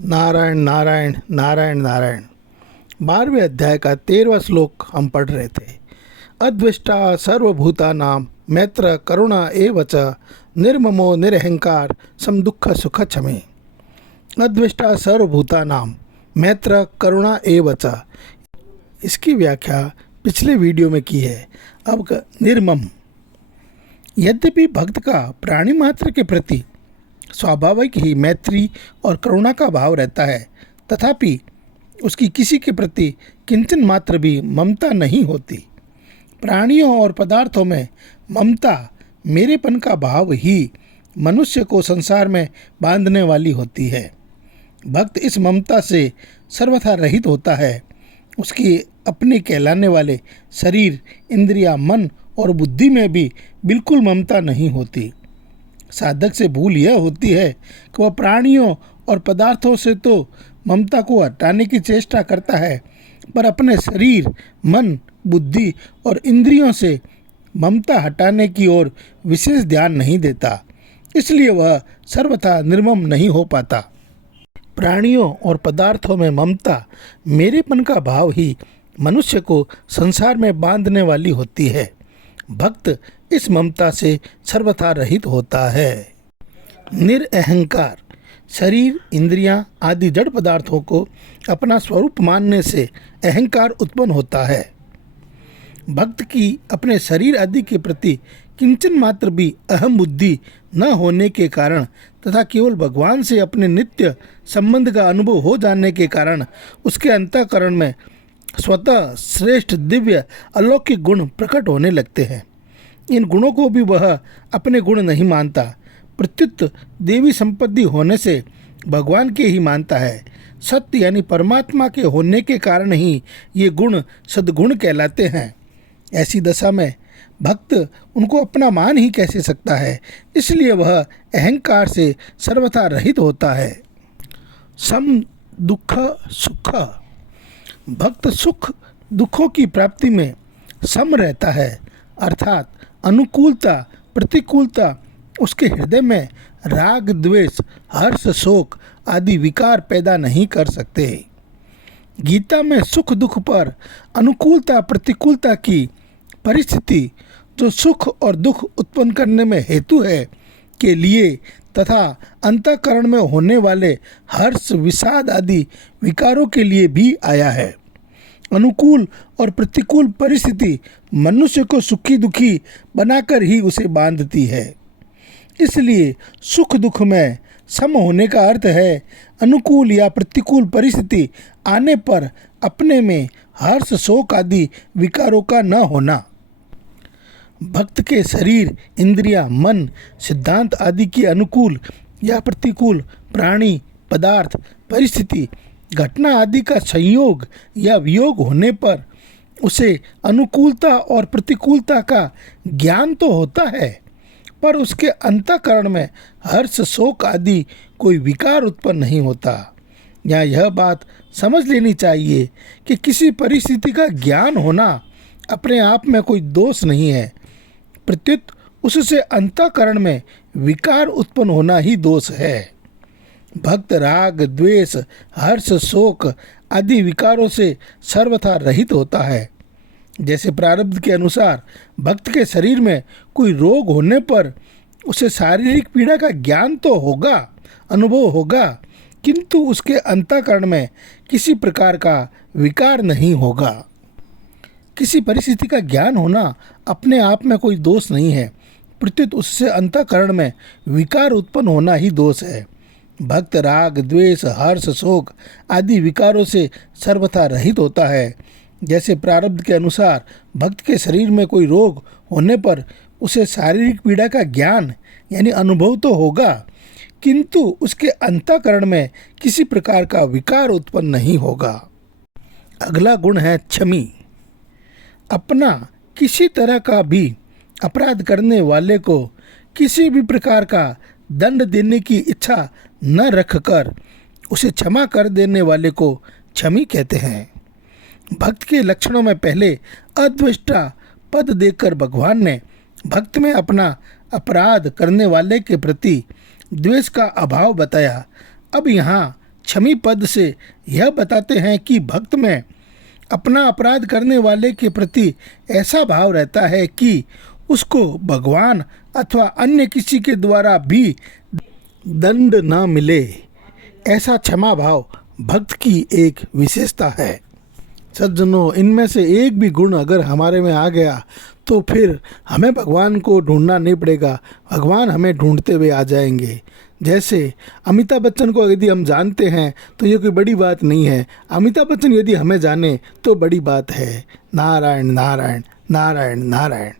नारायण नारायण नारायण नारायण। 12वें अध्याय का 13वां श्लोक हम पढ़ रहे थे। अद्वेष्टा सर्वभूतानां मैत्र करुणा एव च निर्ममो निरहंकार सम दुख सुख क्षमे। अद्वेष्टा सर्वभूतानां मैत्र करुणा एव च, इसकी व्याख्या पिछले वीडियो में की है। अब निर्मम, यद्यपि भक्त का प्राणी मात्र के प्रति स्वाभाविक ही मैत्री और करुणा का भाव रहता है, तथापि उसकी किसी के प्रति किंचन मात्र भी ममता नहीं होती। प्राणियों और पदार्थों में ममता, मेरेपन का भाव ही मनुष्य को संसार में बांधने वाली होती है। भक्त इस ममता से सर्वथा रहित होता है। उसकी अपने कहलाने वाले शरीर, इंद्रियां, मन और बुद्धि में भी बिल्कुल ममता नहीं होती। साधक से भूल यह होती है कि वह प्राणियों और पदार्थों से तो ममता को हटाने की चेष्टा करता है, पर अपने शरीर, मन, बुद्धि और इंद्रियों से ममता हटाने की ओर विशेष ध्यान नहीं देता। इसलिए वह सर्वथा निर्मम नहीं हो पाता। प्राणियों और पदार्थों में ममता, मेरेपन का भाव ही मनुष्य को संसार में बांधने वाली होती है। भक्त इस ममता से सर्वथा रहित होता है। निरअहंकार, शरीर, इंद्रियां आदि जड़ पदार्थों को अपना स्वरूप मानने से अहंकार उत्पन्न होता है। भक्त की अपने शरीर आदि के प्रति किंचन मात्र भी अहम बुद्धि न होने के कारण तथा केवल भगवान से अपने नित्य संबंध का अनुभव हो जाने के कारण उसके अंतःकरण में स्वतः श्रेष्ठ दिव्य अलौकिक गुण प्रकट होने लगते हैं। इन गुणों को भी वह अपने गुण नहीं मानता, प्रत्युत देवी संपत्ति होने से भगवान के ही मानता है। सत्य यानी परमात्मा के होने के कारण ही ये गुण सद्गुण कहलाते हैं। ऐसी दशा में भक्त उनको अपना मान ही कैसे सकता है, इसलिए वह अहंकार से सर्वथा रहित होता है। सम दुख सुख, भक्त सुख दुखों की प्राप्ति में सम रहता है, अर्थात अनुकूलता प्रतिकूलता उसके हृदय में राग, द्वेष, हर्ष, शोक आदि विकार पैदा नहीं कर सकते। गीता में सुख दुख पर अनुकूलता प्रतिकूलता की परिस्थिति जो सुख और दुख उत्पन्न करने में हेतु है के लिए तथा अंतःकरण में होने वाले हर्ष, विषाद आदि विकारों के लिए भी आया है। अनुकूल और प्रतिकूल परिस्थिति मनुष्य को सुखी दुखी बनाकर ही उसे बांधती है। इसलिए सुख दुख में सम होने का अर्थ है अनुकूल या प्रतिकूल परिस्थिति आने पर अपने में हर्ष, शोक आदि विकारों का न होना। भक्त के शरीर, इंद्रियां, मन, सिद्धांत आदि की अनुकूल या प्रतिकूल प्राणी, पदार्थ, परिस्थिति, घटना आदि का संयोग या वियोग होने पर उसे अनुकूलता और प्रतिकूलता का ज्ञान तो होता है, पर उसके अंतःकरण में हर्ष, शोक आदि कोई विकार उत्पन्न नहीं होता। यहाँ यह बात समझ लेनी चाहिए कि किसी परिस्थिति का ज्ञान होना अपने आप में कोई दोष नहीं है, प्रत्युत उससे अंतःकरण में विकार उत्पन्न होना ही दोष है। भक्त राग, द्वेष, हर्ष, शोक आदि विकारों से सर्वथा रहित होता है। जैसे प्रारब्ध के अनुसार भक्त के शरीर में कोई रोग होने पर उसे शारीरिक पीड़ा का ज्ञान तो होगा, अनुभव होगा, किंतु उसके अंतःकरण में किसी प्रकार का विकार नहीं होगा। किसी परिस्थिति का ज्ञान होना अपने आप में कोई दोष नहीं है, प्रत्युत उससे अंतःकरण में विकार उत्पन्न होना ही दोष है। भक्त राग, द्वेष, हर्ष, शोक आदि विकारों से सर्वथा रहित होता है। जैसे प्रारब्ध के अनुसार भक्त के शरीर में कोई रोग होने पर उसे शारीरिक पीड़ा का ज्ञान यानी अनुभव तो होगा, किंतु उसके अंतःकरण में किसी प्रकार का विकार उत्पन्न नहीं होगा। अगला गुण है क्षमी। अपना किसी तरह का भी अपराध करने वाले को किसी भी प्रकार का दंड देने की इच्छा न रखकर उसे क्षमा कर देने वाले को क्षमी कहते हैं। भक्त के लक्षणों में पहले अद्वेष्टा पद देकर भगवान ने भक्त में अपना अपराध करने वाले के प्रति द्वेष का अभाव बताया। अब यहाँ क्षमी पद से यह बताते हैं कि भक्त में अपना अपराध करने वाले के प्रति ऐसा भाव रहता है कि उसको भगवान अथवा अन्य किसी के द्वारा भी दंड न मिले। ऐसा क्षमा भाव भक्त की एक विशेषता है। सज्जनों, इनमें से एक भी गुण अगर हमारे में आ गया तो फिर हमें भगवान को ढूंढना नहीं पड़ेगा, भगवान हमें ढूंढते हुए आ जाएंगे। जैसे अमिताभ बच्चन को यदि हम जानते हैं तो ये कोई बड़ी बात नहीं है, अमिताभ बच्चन यदि हमें जाने तो बड़ी बात है। नारायण नारायण नारायण नारायण।